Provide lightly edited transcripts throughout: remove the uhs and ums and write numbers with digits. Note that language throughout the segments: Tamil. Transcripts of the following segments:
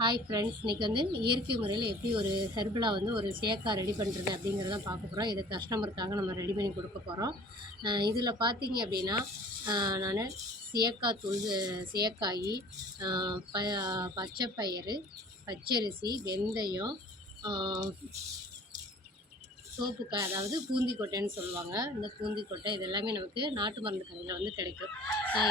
ஹாய் ஃப்ரெண்ட்ஸ், இன்றைக்கி வந்து இயற்கை முறையில் எப்படி ஒரு ஹெர்பலாக வந்து ஒரு ஷேக்காக ரெடி பண்ணுறது அப்படிங்கிறத பார்க்க போகிறோம். இதை கஸ்டமருக்காக நம்ம ரெடி பண்ணி கொடுக்க போகிறோம். இதில் பார்த்தீங்க அப்படின்னா நான் சேக்காய் தூள், சேக்காய், ப பச்சைப்பயிறு, பச்சரிசி, வெந்தயம், சோப்புக்காய், அதாவது பூந்தி கொட்டைன்னு சொல்லுவாங்க. இந்த பூந்தி கொட்டை இது எல்லாமே நமக்கு நாட்டு மருந்து கடையில் வந்து கிடைக்கும்.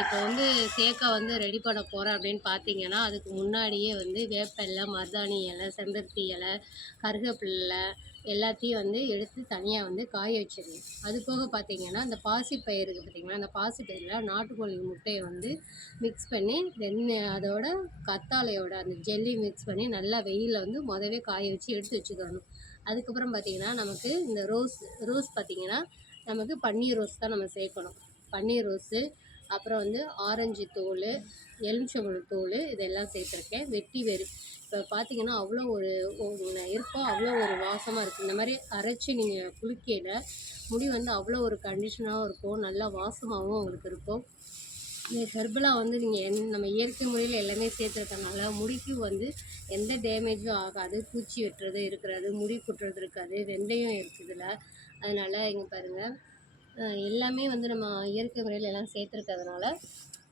இப்போ வந்து சேக்காய் வந்து ரெடி பண்ண போகிறேன் அப்படின்னு பார்த்தீங்கன்னா, அதுக்கு முன்னாடியே வந்து வேப்ப இலை, மருதாணி இலை, செம்பருத்தி இலை, கருவேப்பிலை எல்லாத்தையும் வந்து எடுத்து தனியாக வந்து காய வச்சிடணும். அது போக பார்த்தீங்கன்னா, இந்த பாசிப்பயிறு இருக்குது பார்த்தீங்களா, அந்த பாசிப்பயிரில் நாட்டுக்கோழி முட்டையை வந்து மிக்ஸ் பண்ணி அதோட கத்தாழையோட அந்த ஜெல்லி மிக்ஸ் பண்ணி நல்லா வெயிலில் வந்து முதவே காய வச்சு எடுத்து வச்சுக்கணும். அதுக்கப்புறம் பார்த்திங்கன்னா, நமக்கு இந்த ரோஸ் பார்த்திங்கன்னா, நமக்கு பன்னீர் ரோஸ் தான் நம்ம சேர்க்கணும். பன்னீர் ரோஸு, அப்புறம் வந்து ஆரஞ்சு தோல், எலுமிச்சம்பழம் தோல் இதெல்லாம் சேர்த்துருக்கேன். வெட்டி வேறு இப்போ பார்த்திங்கன்னா அவ்வளோ ஒரு இருக்கும், அவ்வளோ ஒரு வாசமாக இருக்குது. இந்த மாதிரி அரைச்சி நீங்கள் குளிக்கையில் முடி வந்து அவ்வளோ ஒரு கண்டிஷனாகவும் இருக்கும், நல்லா வாசமாகவும் உங்களுக்கு இருக்கும். இந்த ஹெர்பலா வந்து நீங்கள் நம்ம இயற்கை முறையில் எல்லாமே சேர்த்துருக்கனால முடிக்கு வந்து எந்த டேமேஜும் ஆகாது. பூச்சி வெட்டுறது இருக்கிறது, முடி கொட்டுறது இருக்காது, வெந்தயம் இருக்குதுல. அதனால் இங்கே பாருங்கள், எல்லாமே வந்து நம்ம இயற்கை முறையில் எல்லாம் சேர்த்துருக்கிறதுனால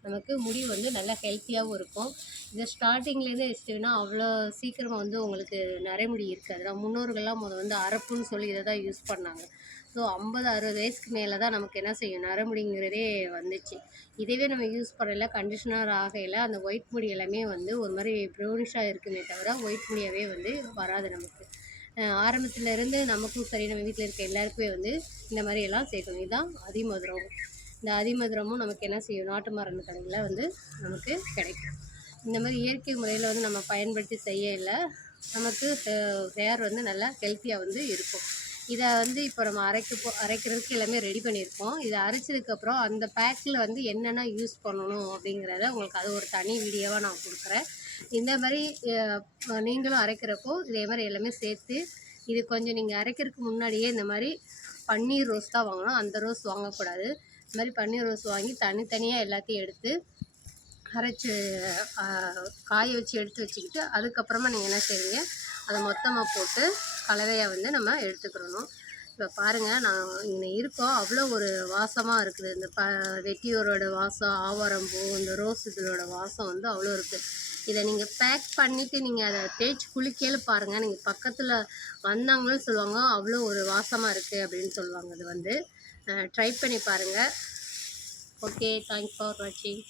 நமக்கு முடி வந்து நல்லா ஹெல்த்தியாகவும் இருக்கும். இதை ஸ்டார்டிங்லேருந்தே வச்சிட்டிங்கன்னா அவ்வளோ சீக்கிரமாக வந்து உங்களுக்கு நரைமுடி இருக்காது. நம்ம முன்னோர்கள்லாம் வந்து அரப்புன்னு சொல்லி இதை தான் யூஸ் பண்ணாங்க. ஸோ 50-60 வயசுக்கு மேலே தான் நமக்கு என்ன செய்யும், நரைமுடிங்கிறதே வந்துச்சு. இதுவே நம்ம யூஸ் பண்ணல, கண்டிஷனர் ஆகையில் அந்த ஒயிட் முடி எல்லாமே வந்து ஒரு மாதிரி ப்ரௌனிஷாக இருக்குமே தவிர ஒயிட் முடியாகவே வந்து வராது நமக்கு. ஆரம்பத்துலேருந்து நமக்கும் சரி, நம்ம வீட்டில் இருக்க எல்லாருக்குமே வந்து இந்த மாதிரியெல்லாம் சேர்க்கணும். இதுதான் அதிமதுரம். இந்த அதிமதுரமும் நமக்கு என்ன செய்யும், நாட்டு மருந்து கடையில் வந்து நமக்கு கிடைக்கும். இந்த மாதிரி இயற்கை முறையில் வந்து நம்ம பயன்படுத்தி செய்யல நமக்கு ஹேர் வந்து நல்லா ஹெல்த்தியாக வந்து இருக்கும். இதை வந்து இப்போ நம்ம அரைக்கிறதுக்கு எல்லாமே ரெடி பண்ணியிருக்கோம். இதை அரைச்சதுக்கப்புறம் அந்த பேக்கில் வந்து என்னென்ன யூஸ் பண்ணணும் அப்படிங்கிறத உங்களுக்கு அது ஒரு தனி வீடியோவாக நான் கொடுக்குறேன். இந்த மாதிரி நீங்களும் அரைக்கிறப்போ இதே மாதிரி எல்லாமே சேர்த்து, இது கொஞ்சம் நீங்கள் அரைக்கிறதுக்கு முன்னாடியே இந்த மாதிரி பன்னீர் ரோஸ் தான் வாங்கணும், அந்த ரோஸ் வாங்கக்கூடாது. இந்த மாதிரி பன்னீர் ரோஸ் வாங்கி தனித்தனியாக எல்லாத்தையும் எடுத்து அரைச்சி காய வச்சு எடுத்து வச்சுக்கிட்டு, அதுக்கப்புறமா நீங்கள் என்ன செய்வீங்க, அதை மொத்தமாக போட்டு கலவையாக வந்து நம்ம எடுத்துக்கிறணும். இப்போ பாருங்கள், நான் இங்கே இருக்கோம், அவ்வளோ ஒரு வாசமாக இருக்குது. இந்த வெட்டியோரோட வாசம், ஆவாரம்பூ, இந்த ரோஸ் இதோட வாசம் வந்து அவ்வளோ இருக்குது. இதை நீங்கள் பேக் பண்ணிவிட்டு நீங்கள் அதை தேய்ச்சி குளிக்கையில் பாருங்கள், நீங்கள் பக்கத்தில் வந்தாங்களும் சொல்லுவாங்க அவ்வளோ ஒரு வாசமாக இருக்குது அப்படின்னு சொல்லுவாங்க. அது வந்து ட்ரை பண்ணி பாருங்கள். ஓகே, தேங்க்ஸ் ஃபார் வாட்சிங்.